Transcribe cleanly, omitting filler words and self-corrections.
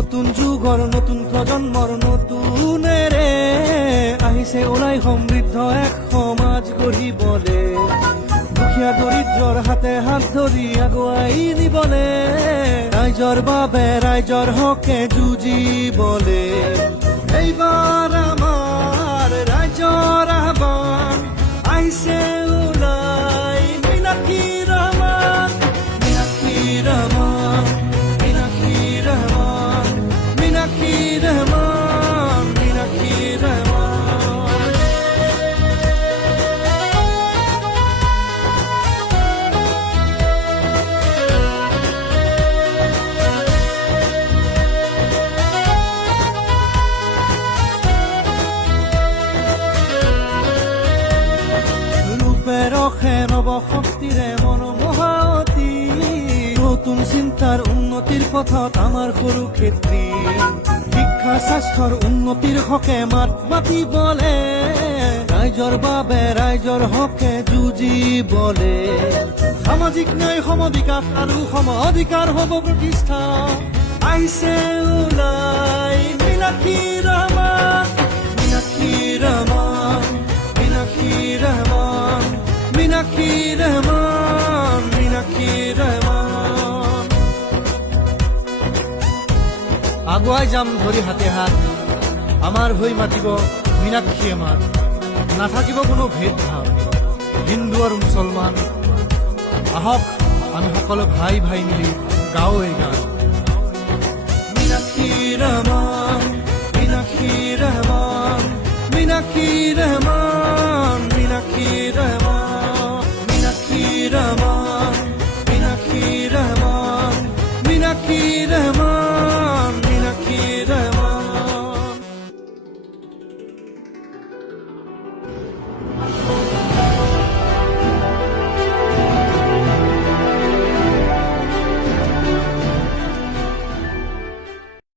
নতুন যুগৰ নতুন প্ৰজন্মৰ নতুনেৰে আহিছে ওলাই সমৃদ্ধ এক সমাজ গঢ়িবলে, দুখীয়া দৰিদ্ৰৰ হাতে হাত ধৰি আগুৱাই নিবলে, ৰাইজৰ বাবে ৰাইজৰ হকে যুঁজিবলে। এইবাৰ আমাৰ ৰাইজৰ আহ্বান আহিছে ওলাই মীনাক্ষী ৰহমান, মীনাক্ষী ৰহমান, মীনাক্ষী ৰহমান, মীনাক্ষী ৰহমান, মীনাক্ষী ৰহমান। ৰসে নৱশক্তিৰে মনোমোহাৱতী, নতুন চিন্তাৰ উন্নতিৰ পথত আমাৰ সৰু ক্ষেত্ৰী, শিক্ষা স্বাস্থ্যৰ উন্নতিৰ হকে মাত মাতিবলে, ৰাইজৰ বাবে ৰাইজৰ হকে যুঁজিবলে, সামাজিক ন্যায় সমবিকাশ আৰু সম অধিকাৰ হ'ব প্ৰতিষ্ঠা, আহিছে ওলাই মীনাক্ষী ৰহমান, মীনাক্ষী ৰহমান, মীনাক্ষী ৰহমান, মীনাক্ষী ৰহমান, মীনাক্ষী ৰহমান। আগুৱাই যাম ধৰি হাতে হাত, আমাৰ হৈ মাতিব মীনাক্ষীয়ে মাত, নাথাকিব কোনো ভেদভাৱ হিন্দু আৰু মুছলমান, আহক আমি সকলো ভাই ভাই মিলি গাওঁ এই গান। মীনাক্ষী ৰহমান, মীনাক্ষী ৰহমান, মীনাক্ষী ৰহমান।